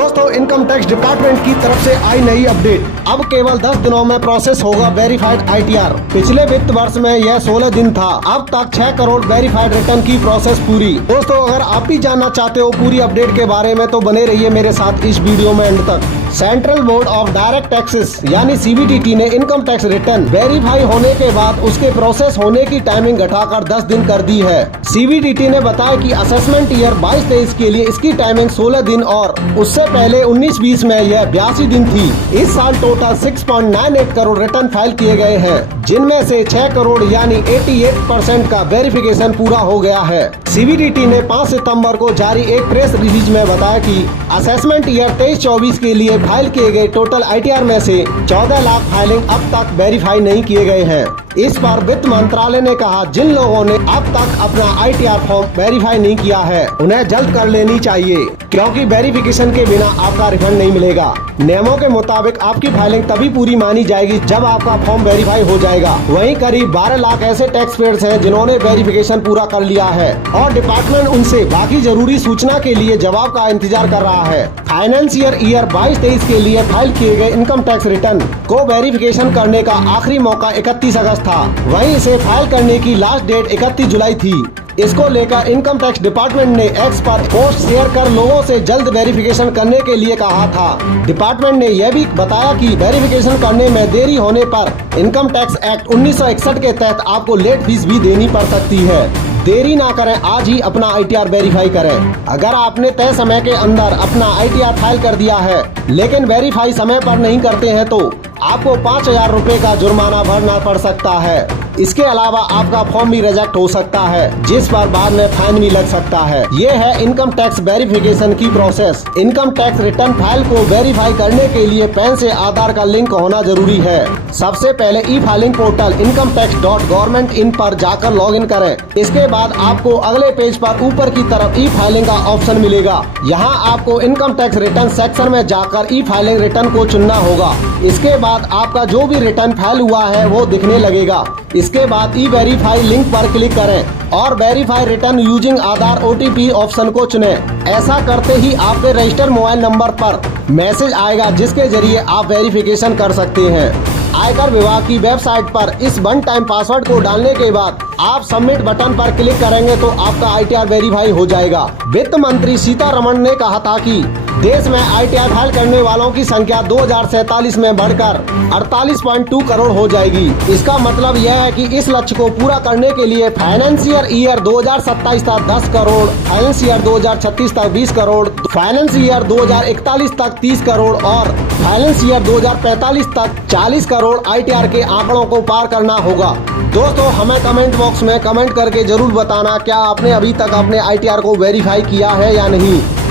दोस्तों, income tax department की तरफ से आई नई अपडेट। अब केवल 10 दिनों में प्रोसेस होगा वेरीफाइड आईटीआर। पिछले वित्त वर्ष में यह 16 दिन था। अब तक 6 करोड़ वेरीफाइड रिटर्न की प्रोसेस पूरी। दोस्तों, अगर आप भी जानना चाहते हो पूरी अपडेट के बारे में तो बने रहिए मेरे साथ इस वीडियो में एंड तक। Central board of direct taxes यानी CBDT ने इनकम टैक्स रिटर्न वेरीफाई होने के बाद उसके प्रोसेस होने की टाइमिंग घटाकर 10 दिन कर दी है। CBDT ने बताया कि असेसमेंट ईयर 22-23 के लिए इसकी टाइमिंग 16 दिन और उससे पहले 19-20 में यह 82 दिन थी। इस साल टोटल 6.98 करोड़ रिटर्न फाइल किए गए हैं, जिनमें से 6 करोड़ यानी 88% का वेरिफिकेशन पूरा हो गया है। CBDT ने 5 सितंबर को जारी एक प्रेस रिलीज में बताया कि असेसमेंट ईयर 23-24 के लिए फाइल किए गए टोटल ITR में से 14 लाख फाइलिंग अब तक वेरीफाई नहीं किए गए हैं। इस पर वित्त मंत्रालय ने कहा, जिन लोगों ने अब तक अपना ITR फॉर्म वेरीफाई नहीं किया है उन्हें जल्द कर लेनी चाहिए, क्योंकि वेरिफिकेशन के बिना आपका रिफंड नहीं मिलेगा। नियमों के मुताबिक आपकी फाइलिंग तभी पूरी मानी जाएगी जब आपका फॉर्म वेरीफाई हो जाएगा। वहीं करीब 12 लाख ऐसे टैक्स पेयर्स हैं जिन्होंने वेरिफिकेशन पूरा कर लिया है और डिपार्टमेंट उनसे बाकी जरूरी सूचना के लिए जवाब का इंतजार कर रहा है। फाइनेंशियल ईयर 22-23 के लिए फाइल किए गए इनकम टैक्स रिटर्न को वेरिफिकेशन करने का आखिरी मौका 31 अगस्त था। वहीं इसे फाइल करने की लास्ट डेट 31 जुलाई थी। इसको लेकर इनकम टैक्स डिपार्टमेंट ने एक्स पर पोस्ट शेयर कर लोगों से जल्द वेरिफिकेशन करने के लिए कहा था। डिपार्टमेंट ने यह भी बताया कि वेरिफिकेशन करने में देरी होने पर इनकम टैक्स एक्ट 1961 के तहत आपको लेट फीस भी देनी पड़ सकती है। देरी ना करें, आज ही अपना ITR वेरीफाई करें। अगर आपने तय समय के अंदर अपना ITR फाइल कर दिया है लेकिन वेरीफाई समय पर नहीं करते हैं तो आपको 5,000 रुपए का जुर्माना भरना पड़ सकता है। इसके अलावा आपका फॉर्म भी रिजेक्ट हो सकता है, जिस पर बाद में फाइन भी लग सकता है। ये है इनकम टैक्स वेरिफिकेशन की process. Income tax return file को वेरीफाई करने के लिए पैन से आधार का लिंक होना जरूरी है। सबसे पहले ई फाइलिंग पोर्टल incometax.government.in पर जाकर लॉगिन करें। इसके बाद आपको अगले पेज पर ऊपर की तरफ ई फाइलिंग का ऑप्शन मिलेगा। यहाँ आपको इनकम टैक्स रिटर्न सेक्शन में जाकर ई फाइलिंग रिटर्न को चुनना होगा। इसके बाद आपका जो भी रिटर्न फाइल हुआ है वो दिखने लगेगा। इसके बाद ई वेरीफाई लिंक पर क्लिक करें और वेरीफाई रिटर्न यूजिंग आधार OTP ऑप्शन को चुनें। ऐसा करते ही आपके रजिस्टर्ड मोबाइल नंबर पर मैसेज आएगा, जिसके जरिए आप वेरिफिकेशन कर सकते हैं। आयकर विभाग की वेबसाइट पर इस वन टाइम पासवर्ड को डालने के बाद आप सबमिट बटन पर क्लिक करेंगे तो आपका ITR वेरीफाई हो जाएगा। वित्त मंत्री सीतारमण ने कहा था कि देश में ITR फाइल करने वालों की संख्या 2047 में बढ़कर 48.2 करोड़ हो जाएगी। इसका मतलब यह है कि इस लक्ष्य को पूरा करने के लिए फाइनेंशियल ईयर 2027 तक 10 करोड़, फाइनेंस ईयर 2036 तक 20 करोड़, फाइनेंस ईयर 2041 तक 30 करोड़ और फाइनेंस ईयर 2045 तक 40 करोड़ ITR के आंकड़ों को पार करना होगा। दोस्तों, हमें कमेंट बॉक्स में कमेंट करके जरूर बताना क्या आपने अभी तक अपने ITR को वेरीफाई किया है या नहीं।